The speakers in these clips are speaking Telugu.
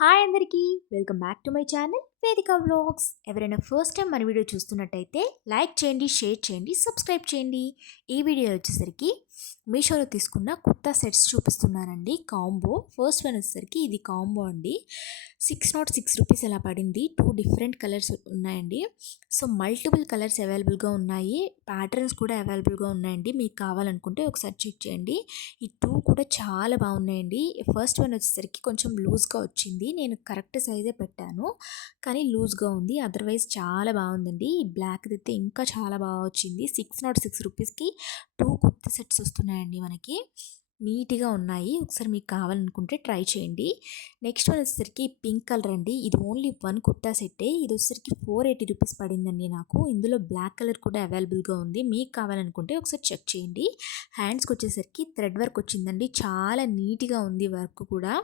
హాయ్ అందరికీ welcome back to my channel వేదిక వ్లాగ్స్. ఎవరైనా ఫస్ట్ టైం మన వీడియో చూస్తున్నట్టయితే లైక్ చేయండి, షేర్ చేయండి, సబ్స్క్రైబ్ చేయండి. ఈ వీడియో వచ్చేసరికి మీషోలో తీసుకున్న కుర్తా సెట్స్ చూపిస్తున్నానండి. కాంబో ఫస్ట్ వన్ వచ్చేసరికి ఇది కాంబో అండి. 606 రూపీస్ అలా పడింది. 2 డిఫరెంట్ కలర్స్ ఉన్నాయండి. సో మల్టిపుల్ కలర్స్ అవైలబుల్గా ఉన్నాయి, ప్యాటర్న్స్ కూడా అవైలబుల్గా ఉన్నాయండి. మీకు కావాలనుకుంటే ఒకసారి చెక్ చేయండి. ఈ 2 కూడా చాలా బాగున్నాయండి. ఫస్ట్ వన్ వచ్చేసరికి కొంచెం లూజ్గా వచ్చింది, నేను కరెక్ట్ సైజే పెట్టాను కానీ లూజ్గా ఉంది. అదర్వైజ్ చాలా బాగుందండి. ఈ బ్లాక్ అయితే ఇంకా చాలా బాగా వచ్చింది. 606 రూపీస్కి 2 కుర్తా సెట్స్ వస్తున్నాయండి మనకి. నీట్గా ఉన్నాయి, ఒకసారి మీకు కావాలనుకుంటే ట్రై చేయండి. నెక్స్ట్ వన్ వచ్చేసరికి పింక్ కలర్ అండి. ఇది ఓన్లీ 1 కుర్తా సెట్టే. ఇది వచ్చేసరికి 480 రూపీస్ పడిందండి నాకు. ఇందులో బ్లాక్ కలర్ కూడా అవైలబుల్గా ఉంది, మీకు కావాలనుకుంటే ఒకసారి చెక్ చేయండి. హ్యాండ్స్కి వచ్చేసరికి థ్రెడ్ వర్క్ వచ్చిందండి, చాలా నీట్గా ఉంది వర్క్ కూడా.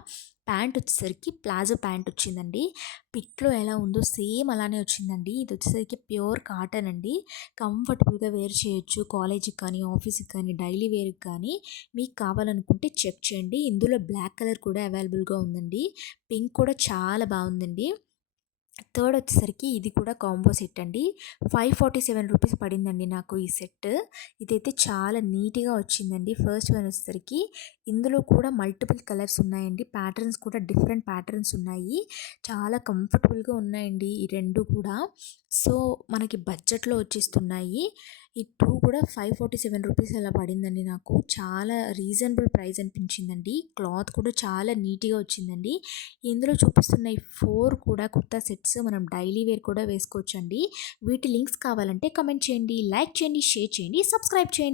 ప్యాంట్ వచ్చేసరికి ప్లాజో ప్యాంట్ వచ్చిందండి. పిక్లో ఎలా ఉందో సేమ్ అలానే వచ్చిందండి. ఇది వచ్చేసరికి ప్యూర్ కాటన్ అండి. కంఫర్టబుల్గా వేర్ చేయొచ్చు, కాలేజీకి కానీ, ఆఫీస్కి కానీ, డైలీ వేర్కి కానీ. మీకు కావాలనుకుంటే చెక్ చేయండి. ఇందులో బ్లాక్ కలర్ కూడా అవైలబుల్గా ఉందండి. పింక్ కూడా చాలా బాగుందండి. థర్డ్ వచ్చేసరికి ఇది కూడా కాంబో సెట్ అండి. 547 రూపీస్ పడిందండి నాకు ఈ సెట్. ఇదైతే చాలా నీట్గా వచ్చిందండి. ఫస్ట్ వన్ వచ్చేసరికి ఇందులో కూడా మల్టిపుల్ కలర్స్ ఉన్నాయండి, ప్యాటర్న్స్ కూడా డిఫరెంట్ ప్యాటర్న్స్ ఉన్నాయి. చాలా కంఫర్టబుల్గా ఉన్నాయండి ఈ రెండు కూడా. సో మనకి బడ్జెట్లో వచ్చేస్తున్నాయి. ఈ 2 కూడా 547 రూపీస్ అలా పడిందండి నాకు. చాలా రీజనబుల్ ప్రైస్ అనిపించిందండి. క్లాత్ కూడా చాలా నీట్గా వచ్చిందండి. ఇందులో చూపిస్తున్న ఈ 4 కూడా కుర్తా సెట్స్ మనం డైలీ వేర్ కూడా వేసుకోవచ్చండి. వీటి లింక్స్ కావాలంటే కమెంట్ చేయండి, లైక్ చేయండి, షేర్ చేయండి, సబ్స్క్రైబ్ చేయండి.